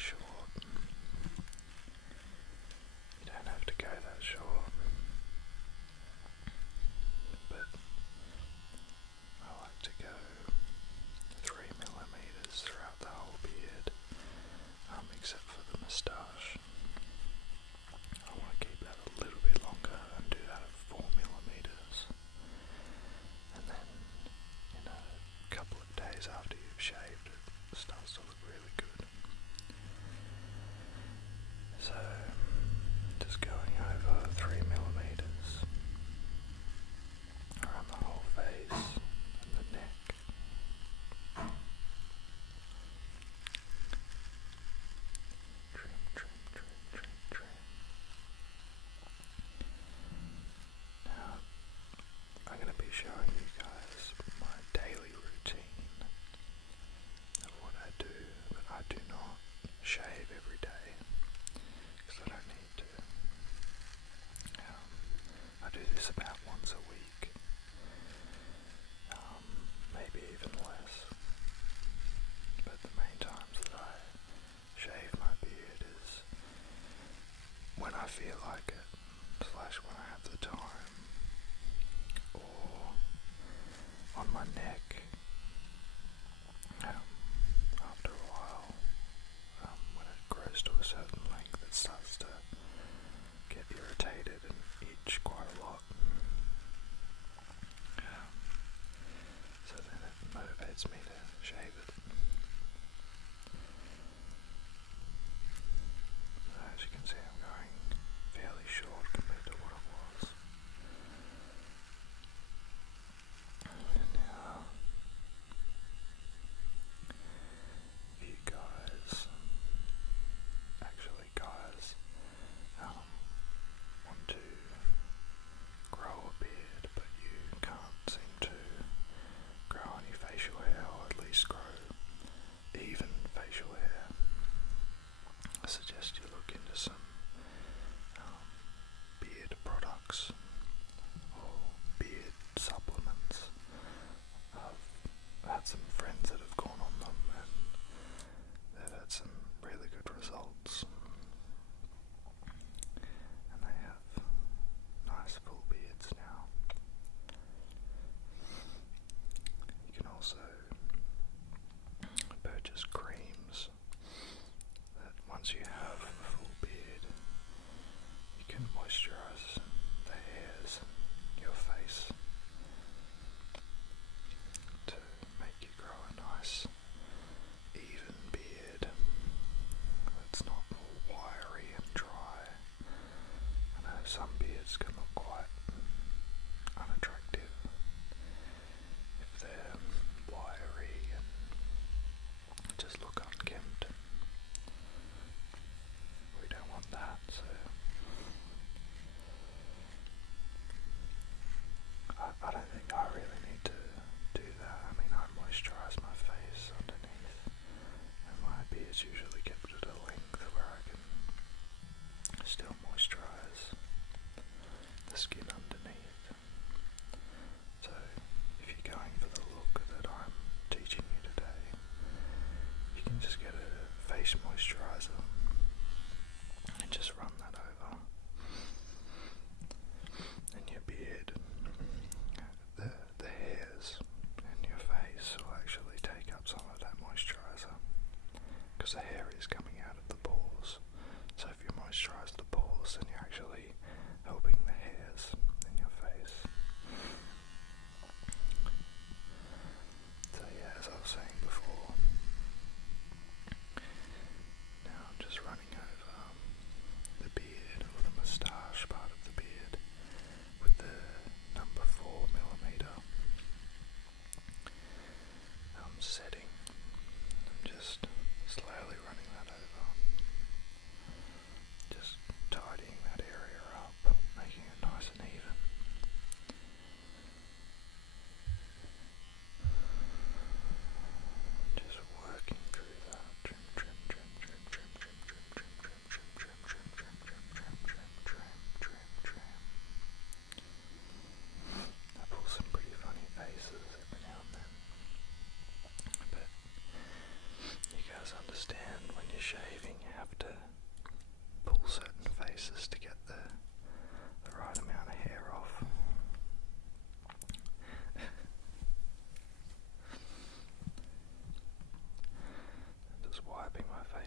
short. You don't have to go that short, but I like to go 3mm throughout the whole beard, except for the moustache. I want to keep that a little bit longer and do that at 4mm. And then in a couple of days after you've shaved, it starts to look really good. So just going over 3mm around the whole face and the neck. Trim. Now, I'm going to be showing you guys my daily routine of what I do, but I do not shave every day because I don't need to. I do this about once a week, maybe even less, but the main times that I shave my beard is when I feel like it, / when I have the time, or on my neck, after a while, when it grows to a certain length, it starts to get irritated and itch quite a lot. So then it motivates me to shave it. So as you can see, I'm going fairly short compared to what it was. And now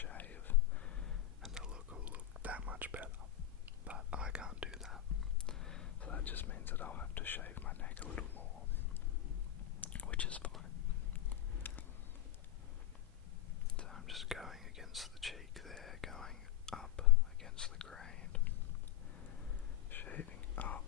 shave, and the look will look that much better. But I can't do that, so that just means that I'll have to shave my neck a little more, which is fine. So I'm just going against the cheek there, going up against the grain, shaving up.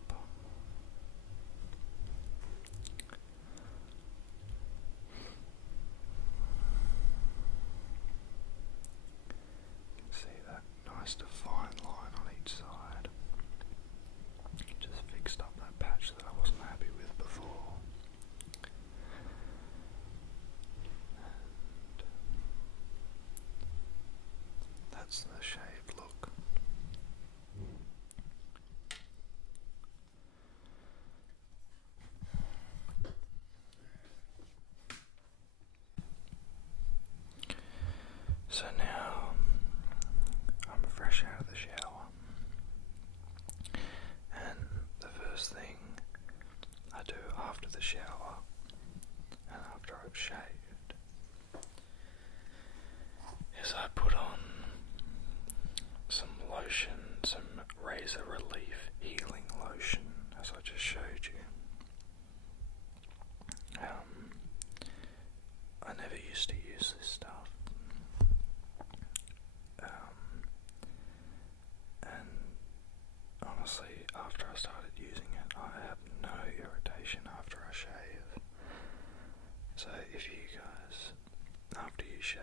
You can see that nice defined line on each side. Just fixed up that patch that I wasn't happy with before. And that's the shaved look. So now I'm fresh out of the shower, and the first thing I do after the shower and after I've shaved is I put on some lotion, some razor relief healing lotion, as I just showed you. I never used to use this stuff. And honestly, after I started using it, I have no irritation after I shave. So if you guys, after you shave,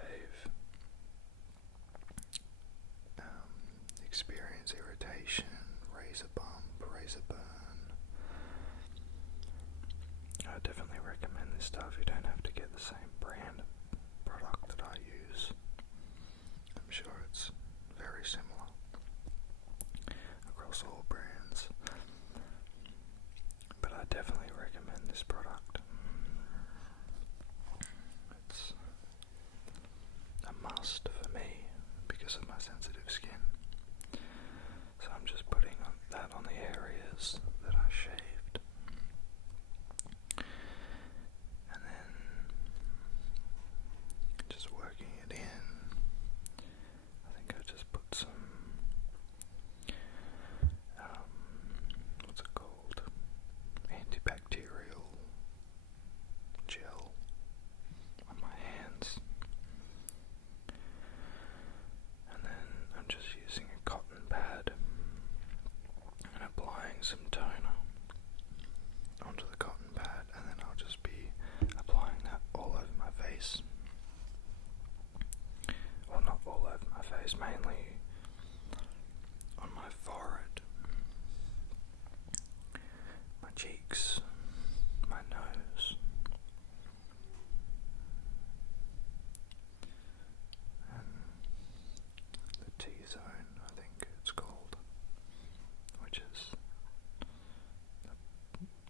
experience irritation, razor bump, razor burn, I definitely recommend this stuff. You don't have to get the same brand of product that I use. I'm sure it's very similar across all brands, but I definitely recommend this product. It's a must for me because of my sensitive skin. So I'm just putting that on the areas that I shaved, and then just working it in. I think I just put some what's it called? Antibacterial gel on my hands. And then I'm just using a cotton pad and applying some toner onto the cotton pad, and then I'll just be applying that all over my face. Well, not all over my face, mainly on my forehead, my cheeks, my nose, and the T-zone, I think it's called, which is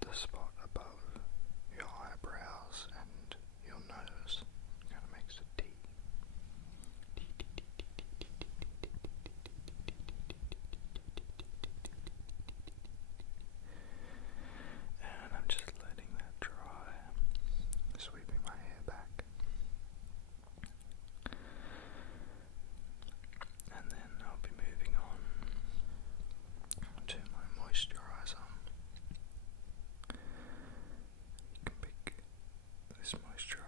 the spot above your eyebrows and your nose. Kind of makes a T. And I'm just letting that dry, sweeping my hair back, and then I'll be moving on to my moisturizer. You can pick this moisturizer